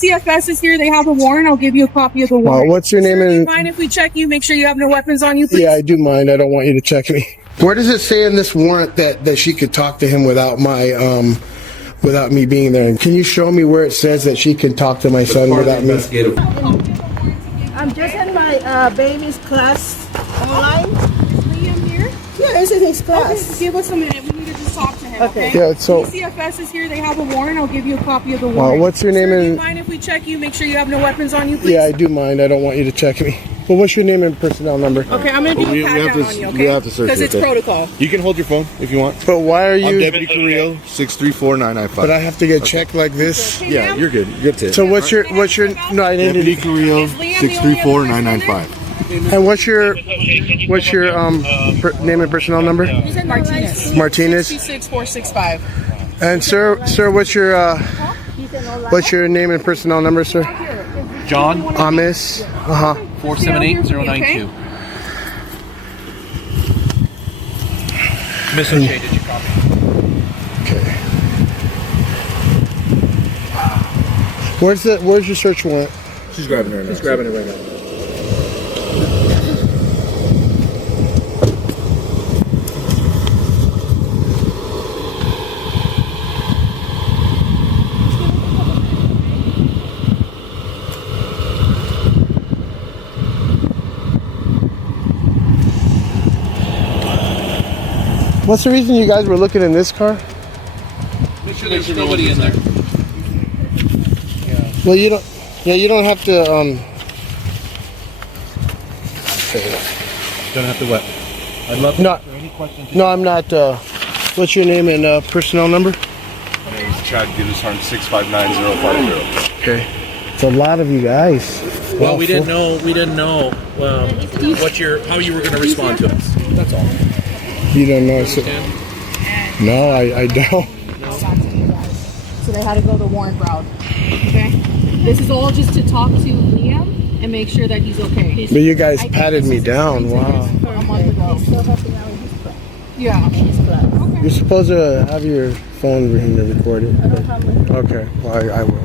CFS is here. They have a warrant. I'll give you a copy of the warrant. What's your name? Sir, do you And mind if we check you? Make sure you have no weapons on you, please. yeah, I do mind. I don't want you to check me. Where does it say in this warrant that she could talk to him without my without me being there? And can you show me where it says that she can talk to my son without me? I'm just in my baby's class online. Is Liam here? Yeah, it's in his class. Okay, give us a minute. We need to just talk to him, okay? Yeah, so CFS is here. They have a warrant. I'll give you a copy of the warrant. what's your name? Sir, do you And mind if we check you? Make sure you have no weapons on you, please. yeah, I do mind. I don't want you to check me. Well, what's your name and personnel number? Okay, I'm going to do a pat down on you, okay? we have to search because it, it's okay? protocol. You can hold your phone if you want. But why are I'm you? Deputy Carrillo, 634-995. But I have to get checked like this. Okay, Yeah, ma'am? you're good. You're good to. So what's your? No, I didn't. Deputy Carrillo, Is Liam the only other 634-995. And what's your name and personnel number? Martinez. Martinez. 66465. And sir, what's your name and personnel number, sir? John, Amis. 478092. Miss O'Shea, did you copy? Okay. Where's your search warrant? She's grabbing her now. He's grabbing it right now. What's the reason you guys were looking in this car? Make sure there's nobody in there. Well, you don't. Yeah, you don't have to. Don't have to what? I'd love to No. answer any questions. No, I'm not. What's your name and personnel number? My name is Chad Gidishorn, 659-050. Okay. It's a lot of you guys. Well, we didn't know how you were going to respond to us. That's all. You don't know. So, no, I don't. So they had to go the warrant route. Okay? This is all just to talk to Liam and make sure that he's okay. But you guys patted me down. Wow. For a month ago. Yeah. Okay. You're supposed to have your phone recorded. I don't have my Okay. Well, I will.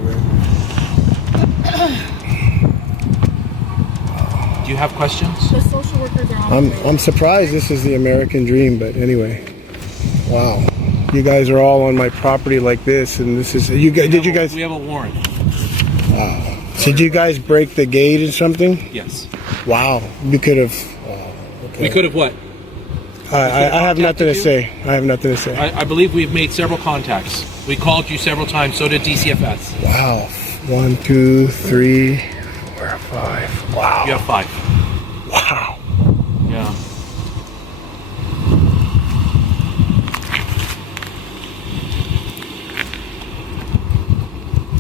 Do you have questions? The social workers are on the way. I'm surprised this is the American dream, but anyway. Wow. You guys are all on my property like this, and this is you guys. Did you guys? We have a warrant. Wow. Did you guys break the gate or something? Yes. Wow. You could have. We could have what? I have nothing to you? say. I have nothing to say. I believe we've made several contacts. We called you several times. So did DCFS. Wow. 1, 2, 3, 4, 5. Wow. You have 5. Wow. Yeah.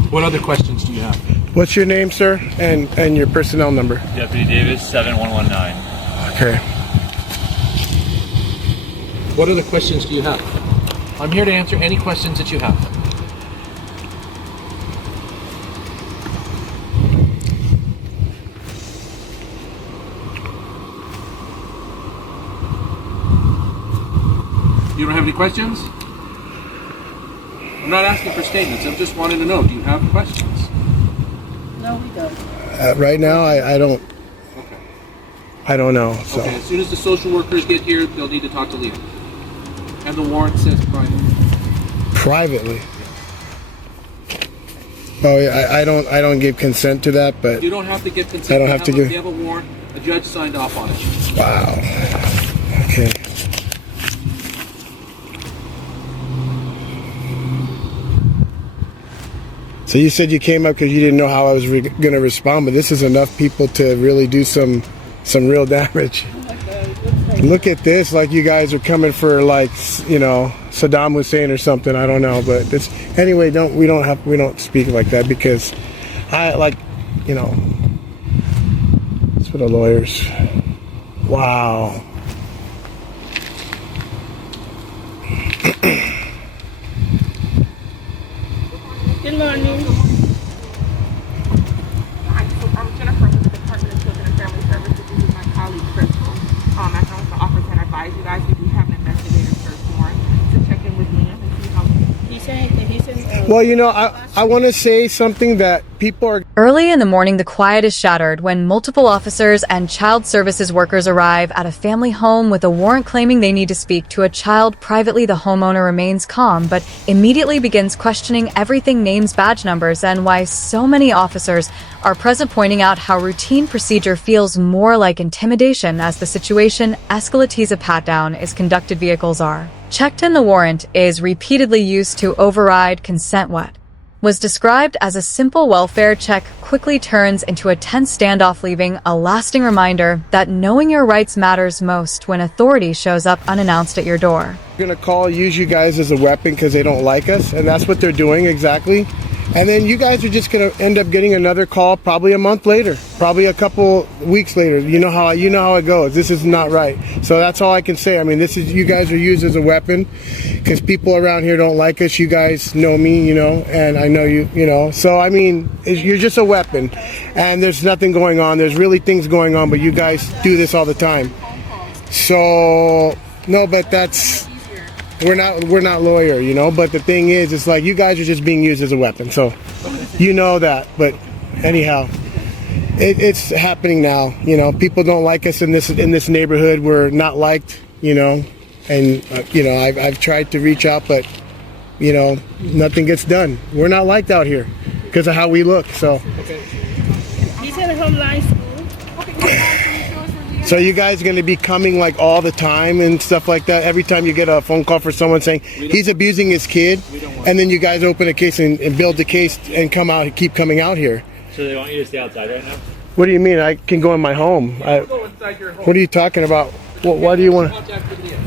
What other questions do you have? What's your name, sir, and your personnel number? Deputy Davis, 7119. Okay. What other questions do you have? I'm here to answer any questions that you have. You don't have any questions? I'm not asking for statements. I'm just wanting to know. Do you have questions? No, we don't. Right now, I don't. Okay. I don't know. So. Okay. As soon as the social workers get here, they'll need to talk to Liam. And the warrant says private. Privately. Oh yeah, I don't give consent to that, but You don't have to give consent. I don't have to give- They have a warrant. A judge signed off on it. wow. Okay. So you said you came up because you didn't know how I was going to respond, but this is enough people to really do some real damage. Look at this, like you guys are coming for like, you know, Saddam Hussein or something. I don't know, but it's anyway. We don't speak like that because I like, you know, it's for the lawyers. Wow. Good morning. I'm Jennifer with the Department of Children and Family Services. This is my colleague, Crystal. As long as the officer can advise you guys, we do have an investigative search warrant to check in with Liam and see how He's in Well, you know, I want to say something that people are... Early in the morning, the quiet is shattered when multiple officers and child services workers arrive at a family home with a warrant claiming they need to speak to a child. Privately, the homeowner remains calm, but immediately begins questioning everything: names, badge numbers, and why so many officers are present, pointing out how routine procedure feels more like intimidation as the situation escalates. A pat-down is conducted, vehicles are checked in. The warrant is repeatedly used to override consent. What was described as a simple welfare check quickly turns into a tense standoff, leaving a lasting reminder that knowing your rights matters most when authority shows up unannounced at your door. Going to use you guys as a weapon because they don't like us, and that's what they're doing exactly. And then you guys are just going to end up getting another call probably a month later, probably a couple weeks later. You know how it goes. This is not right. So that's all I can say. I mean, you guys are used as a weapon because people around here don't like us. You guys know me, you know, and I know you, you know. So I mean, you're just a weapon, and there's nothing going on. There's really things going on, but you guys do this all the time. So no, but that's... We're not lawyer, you know, but the thing is, it's like you guys are just being used as a weapon. So you know that, but anyhow, it's happening now. You know, people don't like us in this neighborhood. We're not liked, you know, and you know, I've tried to reach out, but you know, nothing gets done. We're not liked out here because of how we look. So He's in a homeline school. so you guys are going to be coming like all the time and stuff like that? Every time you get a phone call for someone saying he's abusing his kid, and then you guys open a case and build the case and keep coming out here. So they want you to stay outside right now? What do you mean? I can go in my home. Go inside your home. What are you talking about? Why do you want to? Contact with Leah.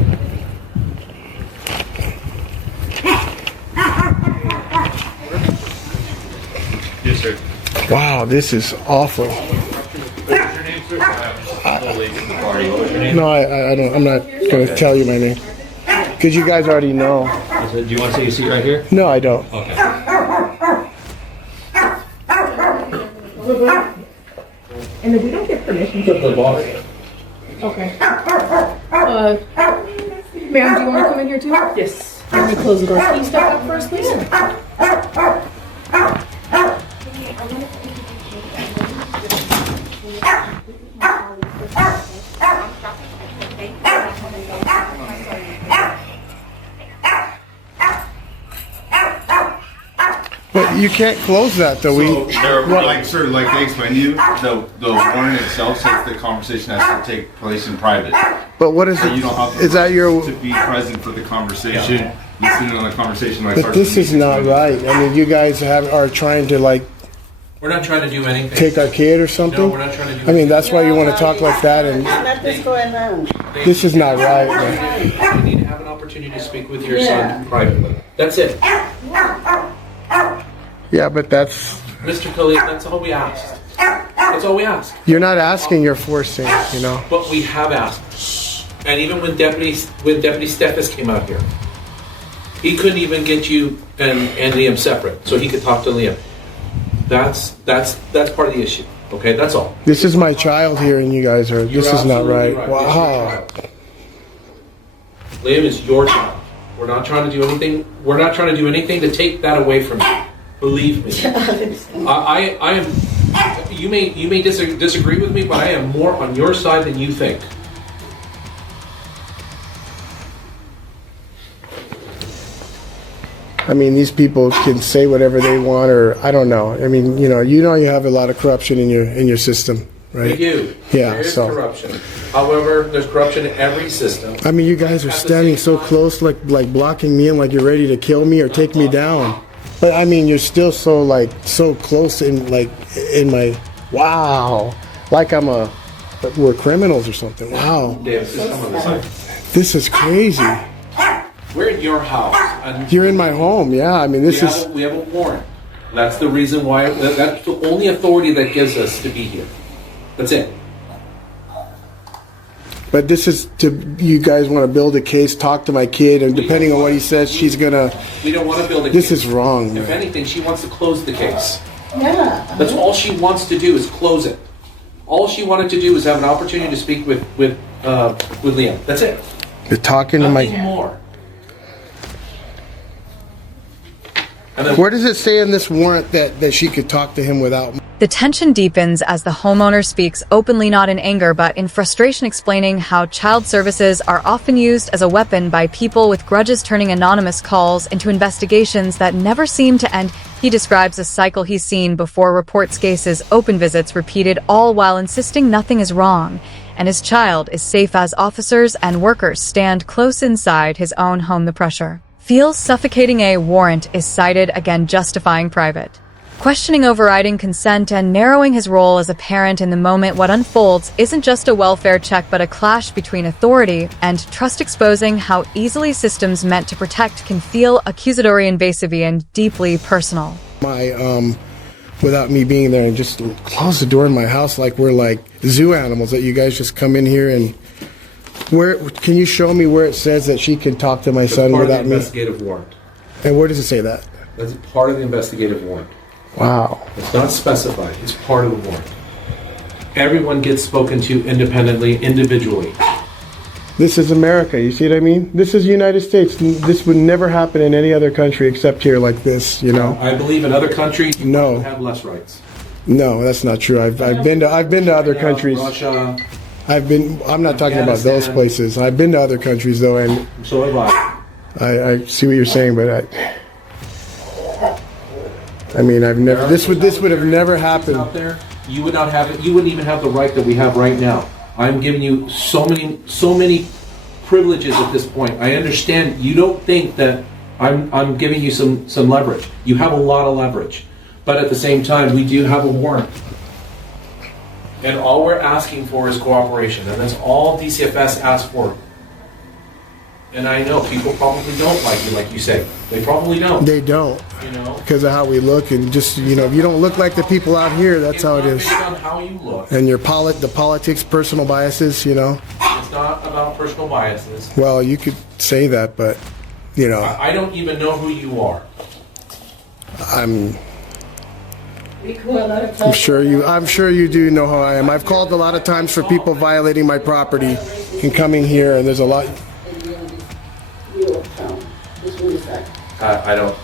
Yes, sir. Wow, this is awful. What's your name, sir? No, I don't. I'm not going to tell you my name because you guys already know. Do you want to take a seat right here? No, I don't. Okay. And if we don't get permission to the boss. Okay. Ma'am, do you want to come in here too? Yes. Let me close the door. Can you step up first, please? But you can't close that though. Like they explained to you, the warrant itself says the conversation has to take place in private. But what is So it? you don't have Is that your? to be present for the conversation, listening on the conversation. Like But this is not right. I mean, you guys are trying to like We're not trying to do anything. take our kid or something. No, we're not trying to do I mean, anything. that's why you want to talk like that, and Nothing's going on. this is not right. Man. You need to have an opportunity to speak with your son privately. That's it. Yeah, but that's Mr. Khalid, that's all we asked. That's all we asked. you're not asking, you're forcing. You know. But we have asked. And even when Deputy Steffes came out here, he couldn't even get you and Liam separate so he could talk to Liam. That's part of the issue. Okay, that's all. This is my child here, and you guys are. This You're is not absolutely right. It's your Wow. child. Liam is your child. We're not trying to do anything. We're not trying to do anything to take that away from you. Believe me. I am. You may disagree with me, but I am more on your side than you think. I mean, these people can say whatever they want, or I don't know. I mean, you have a lot of corruption in your system, right? We do. Yeah, There is so- corruption. However, there's corruption in every system. I mean, you guys are standing so close, like blocking me, and like you're ready to kill me or take me down. But I mean, you're still so close in my. Wow, like we're criminals or something. Wow, Dave, just come on this side. this is crazy. We're in your house. And You're in my home, yeah. I mean, this is. we have a warrant. That's the reason why. That's the only authority that gives us to be here. That's it. But this is you guys want to build a case, talk to my kid, and depending on what he says, she's gonna. We don't want to build a This case. is wrong, If man. anything, she wants to close the case. Yeah. That's all she wants to do is close it. All she wanted to do is have an opportunity to speak with Liam. That's it. You're talking to Nothing my. more. And then Where does it say in this warrant that she could talk to him without? The tension deepens as the homeowner speaks openly, not in anger, but in frustration, explaining how child services are often used as a weapon by people with grudges, turning anonymous calls into investigations that never seem to end. He describes a cycle he's seen before, reports cases, open visits repeated, all while insisting nothing is wrong, and his child is safe as officers and workers stand close inside his own home. The pressure feels suffocating. A warrant is cited, again justifying private questioning, overriding consent, and narrowing his role as a parent in the moment. What unfolds isn't just a welfare check, but a clash between authority and trust, exposing how easily systems meant to protect can feel accusatory, invasive, and deeply personal. Without me being there, and just close the door in my house like we're like zoo animals that you guys just come in here and where can you show me where it says that she can talk to my son part without of the me? investigative warrant. And where does it say that? That's part of the investigative warrant. Wow. It's not specified. It's part of the warrant. Everyone gets spoken to independently, individually. This is America, you see what I mean? This is the United States. This would never happen in any other country except here like this, you know? I believe in other countries you No. have less rights. No, that's not true. I've been to other countries. Russia. I'm not talking about those Afghanistan. places. I've been to other countries though, and So have I. I see what you're saying, but I mean, I've never. This would have never happened. Out there, you would not have it. You wouldn't even have the right that we have right now. I'm giving you so many privileges at this point. I understand you don't think that I'm giving you some leverage. You have a lot of leverage, but at the same time, we do have a warrant, and all we're asking for is cooperation, and that's all DCFS asks for. And I know people probably don't like you, like you say. They probably don't. They don't, You know, because of how we look, and just if you don't look like the people out here, that's how it is. It's not based on how you look. And the politics, personal biases, It's not about personal biases. Well, you could say that, but I don't even know who you are. I'm I'm sure you do know who I am. I've called a lot of times for people violating my property and coming here, and there's a lot. I don't.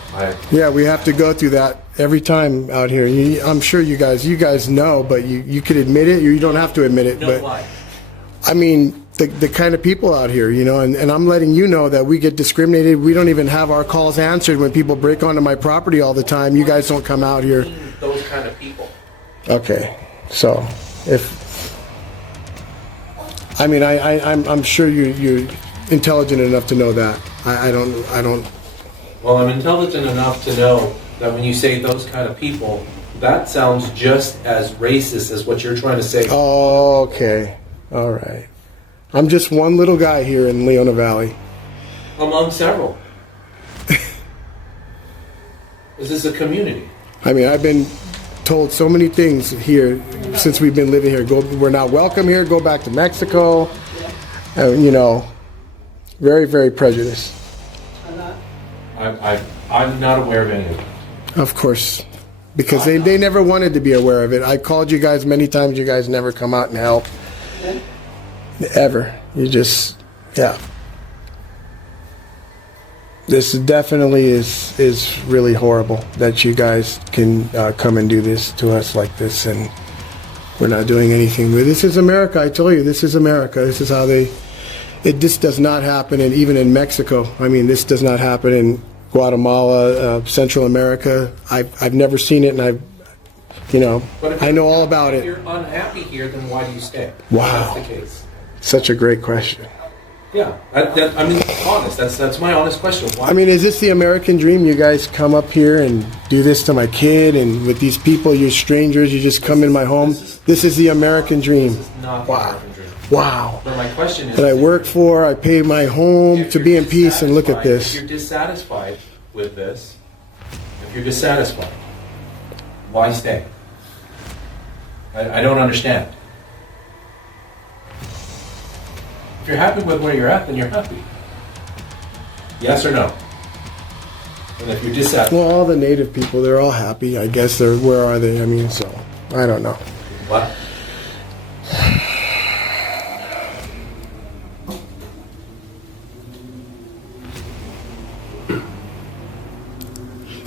Yeah, we have to go through that every time out here. I'm sure you guys know, but you could admit it. You don't have to admit it, No but lie. I mean the kind of people out here, and I'm letting you know that we get discriminated. We don't even have our calls answered when people break onto my property all the time. You guys don't come out here. Those kind of people. Okay, so I'm sure you're intelligent enough to know that. I don't. Well, I'm intelligent enough to know that when you say those kind of people, that sounds just as racist as what you're trying to say. Oh, okay. All right. I'm just one little guy here in Leona Valley. Among several. This is a community. I mean, I've been told so many things here since we've been living here. We're not welcome here. Go back to Mexico. Very, very prejudiced. I'm not aware of any of it. Of course. Because they never wanted to be aware of it. I called you guys many times. You guys never come out and help. Ever. You just, yeah. This definitely is really horrible that you guys can come and do this to us like this, and we're not doing anything. But this is America. I tell you, this is America. This is how this does not happen, and even in Mexico. I mean, this does not happen in Guatemala, Central America. I've never seen it, and I know all about If it. you're unhappy here, then why do you stay? Wow. That's the case. Such a great question. Yeah, I mean, honest. That's my honest question. Why? I mean, is this the American dream? You guys come up here and do this to my kid, and with these people, you're strangers, you just come in my home. This is the American dream. This is not the Wow. American dream. Wow. But my question is, That I work for, I pay my home if to you're be in peace, and look at dissatisfied- this. If you're dissatisfied with this, if you're dissatisfied, why stay? I don't understand. If you're happy with where you're at, then you're happy. Yes or no? And if you're dissatisfied, Well, all the native people, they're all happy. I guess where are they? I mean, so, I don't know. what?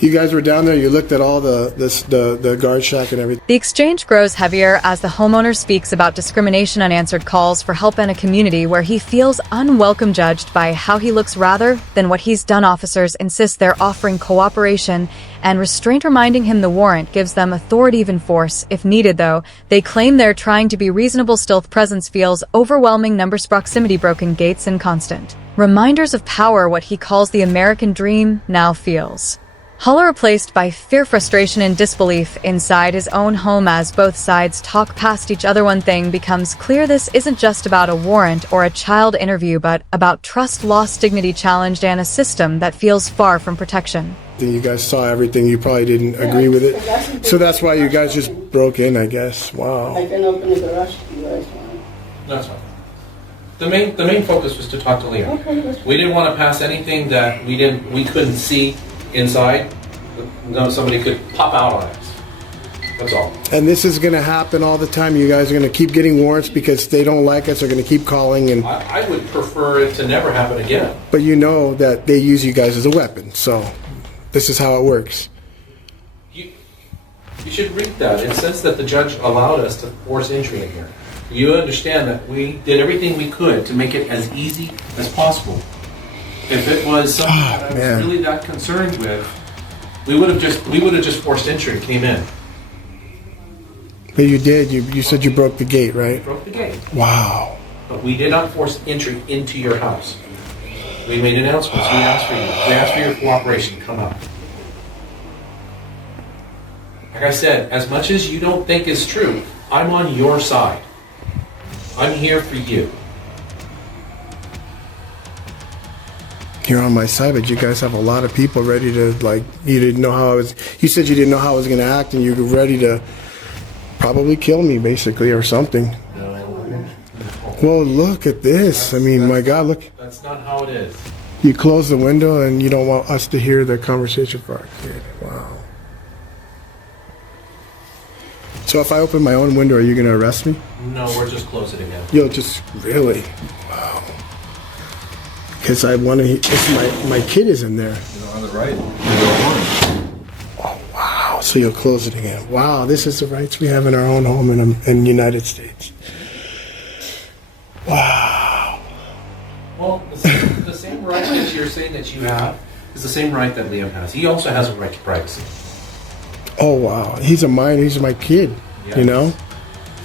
You guys were down there. You looked at all the guard shack and everything. The exchange grows heavier as the homeowner speaks about discrimination unanswered calls for help in a community where he feels unwelcome, judged by how he looks rather than what he's done. Officers insist they're offering cooperation and restraint, reminding him the warrant gives them authoritative force if needed. Though they claim they're trying to be reasonable, stealth presence feels overwhelming. Numbers, proximity, broken gates, and constant reminders of power, what he calls the American dream, now feels hollow, replaced by fear, frustration, and disbelief inside his own home as both sides talk past each other. One thing becomes clear: this isn't just about a warrant or a child interview, but about trust lost, dignity challenged, and a system that feels far from protection. You guys saw everything. You probably didn't agree with it. So that's why you guys just broke in, I guess. Wow. I can open the garage if you guys want. That's fine. The main focus was to talk to Liam. Okay. We didn't want to pass anything that we couldn't see inside. No, somebody could pop out on us. That's all. And this is going to happen all the time. You guys are going to keep getting warrants because they don't like us. They're going to keep calling. And I would prefer it to never happen again. but you know that they use you guys as a weapon. So this is how it works. You should read that. It says that the judge allowed us to force entry in here. You understand that we did everything we could to make it as easy as possible. If it was something that I was really that concerned with, we would have just forced entry and came in. But you did. You said you broke the gate, right? We broke the gate. Wow. But we did not force entry into your house. We made announcements. We asked for you. We asked for your cooperation. Come up. Like I said, as much as you don't think is true, I'm on your side. I'm here for you. You're on my side, but you guys have a lot of people ready to, like, you didn't know how I was, you said you didn't know how I was going to act, and you were ready to probably kill me, basically, or something. No. Well, look at this. I mean, my God, look. That's not how it is. You close the window, and you don't want us to hear the conversation for our kid. Wow. So if I open my own window, are you going to arrest me? No, we're just closing it again. You'll just, really? Wow. Because I want to, my kid is in there. On the right. Oh, wow. So you'll close it again. Wow, this is the rights we have in our own home in the United States. Wow. Well, the same right that you're saying that you have is the same right that Liam has. He also has a right to privacy. Oh, wow. He's a minor. He's my kid, Yeah. you know?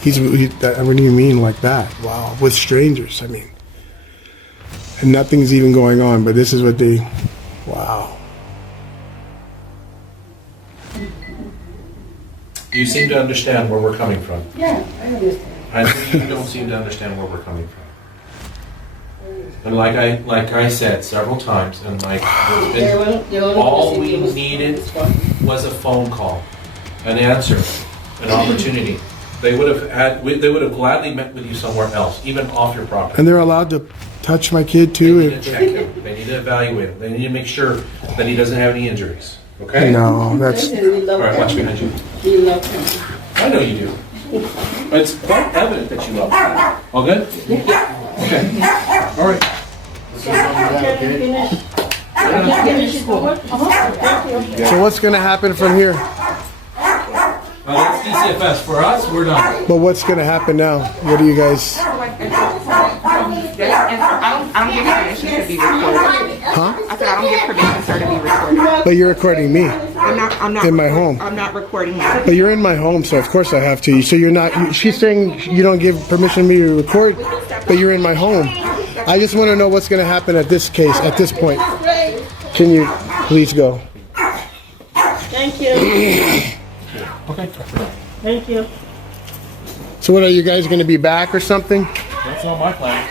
What do you mean like that? Wow. With strangers, I mean. And nothing's even going on, but this is what they, wow. You seem to understand where we're coming from. Yeah, I understand. I think you don't seem to understand where we're coming from. And like I said several times, and like all we needed was a phone call, an answer, an opportunity. They would have gladly met with you somewhere else, even off your property. And they're allowed to touch my kid too? They need to check him. They need to evaluate him. They need to make sure that he doesn't have any injuries. Okay? No, that's... All right, watch behind you. You love him. I know you do. It's quite evident that you love him. All good? Okay. All right. So what's going to happen from here? That's DCFS. For us, we're done. But what's going to happen now? What do you guys... I don't give permission to be recorded. Huh? I said I don't give permission, sir, to be recorded. But you're recording me. I'm not In my recording- home. I'm not recording you. But you're in my home, so of course I have to. So you're not... She's saying you don't give permission to me to record, but you're in my home. I just want to know what's going to happen at this case, at this point. Can you please go? Thank you. Okay. Thank you. So what, are you guys going to be back or something? That's not my plan.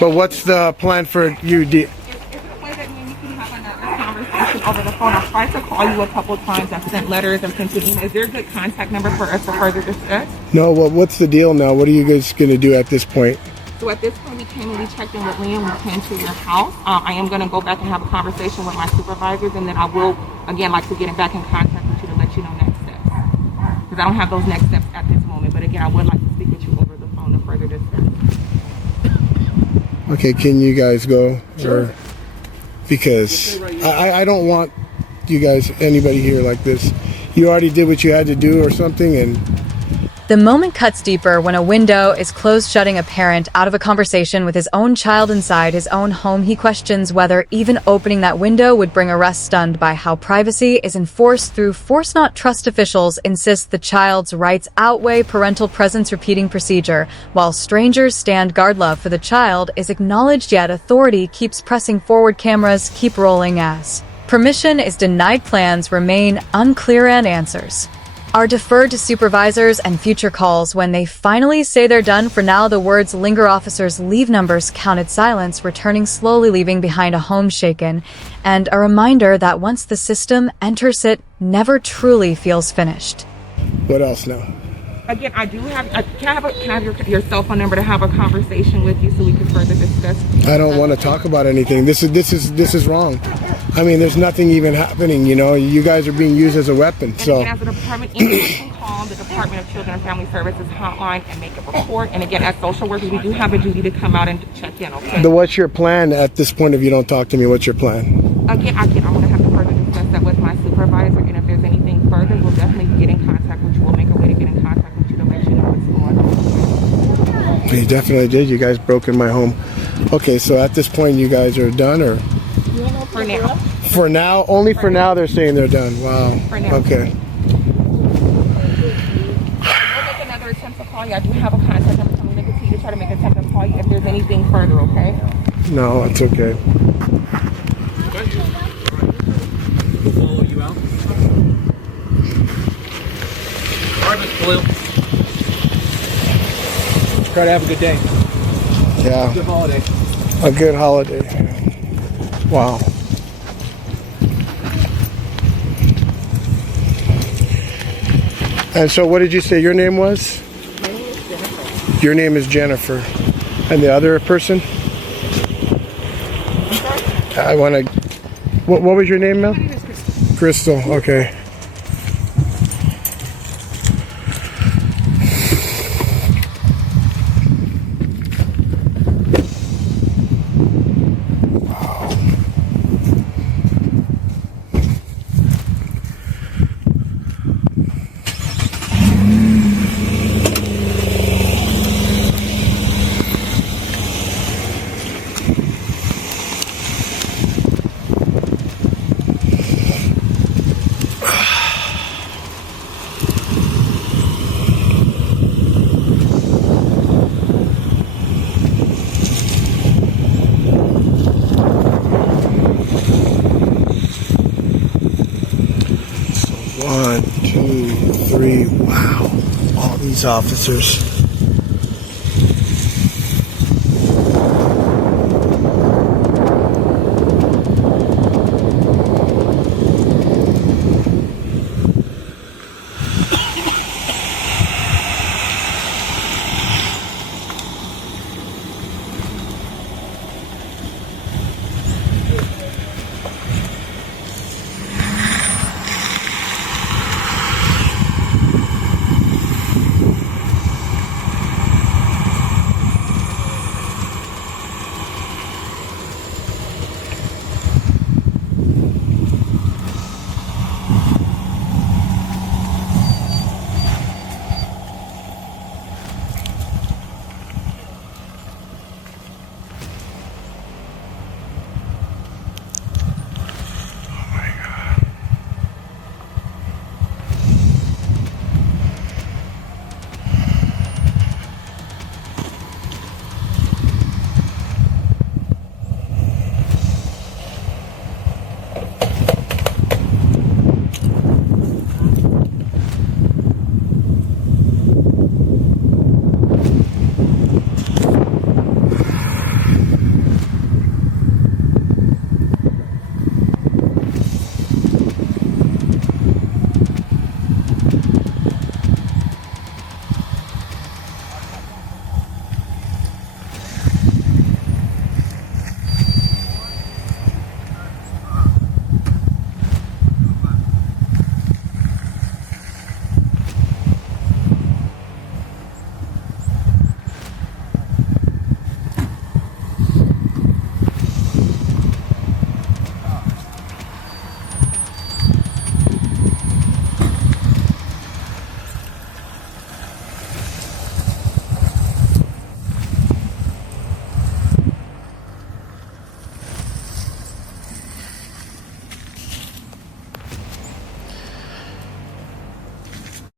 But what's the plan for you? Is there a way that me and you can have another conversation over the phone? I've tried to call you a couple times. I've sent letters. I've sent emails. Is there a good contact number for us to further discuss? No, well, what's the deal now? What are you guys going to do at this point? So at this point, we came and we checked in with Liam. We came to your house. I am going to go back and have a conversation with my supervisors, and then I will, again, like to get back in contact with you to let you know next steps. Because I don't have those next steps at this moment. But again, I would like to speak with you over the phone to further discuss. Okay, can you guys go? Sure. Or, because I don't want you guys, anybody here like this. You already did what you had to do or something, and The moment cuts deeper when a window is closed, shutting a parent out of a conversation with his own child inside his own home. He questions whether even opening that window would bring arrest, stunned by how privacy is enforced through force. Not trust officials insist the child's rights outweigh parental presence. Repeating procedure while strangers stand guard. Love for the child is acknowledged, yet authority keeps pressing forward. Cameras keep rolling as permission is denied. Plans remain unclear and answers are deferred to supervisors and future calls. When they finally say they're done for now, the words linger. Officers leave, numbers counted, silence returning slowly, leaving behind a home shaken, and a reminder that once the system enters, it never truly feels finished. what else now? Again, I do have. Can I have your cell phone number to have a conversation with you so we can further discuss? I don't want to talk about anything. This is wrong. I mean, there's nothing even happening. You know, you guys are being used as a weapon. And So again, as a department, anyone can call the Department of Children and Family Services hotline and make a report. And again, as social workers, we do have a duty to come out and check in. Okay. what's your plan at this point? If you don't talk to me, what's your plan? Again, I'm going to have to further discuss that with my supervisor. And if there's anything further, we'll definitely get in contact with you. We'll make a way to get in contact with you to let you know what's going on. You definitely did. You guys broke in my home. Okay, so at this point, you guys are done, or For now. for now? Only for now, they're saying they're done. Wow. For now. Okay. We'll make another attempt to call you. I do have a contact number, so I'm going to continue to try to make an attempt to call you if there's anything further, okay? No, it's okay. Follow you out. All right, Mr. Blue. Try to have a good day. Yeah. Good holiday. A good holiday. Wow. And so what did you say your name was? My name is Jennifer. Your name is Jennifer. And the other person? I want to... What was your name, Mel? My name is Crystal. Crystal, okay. One, two, three, wow. All these officers.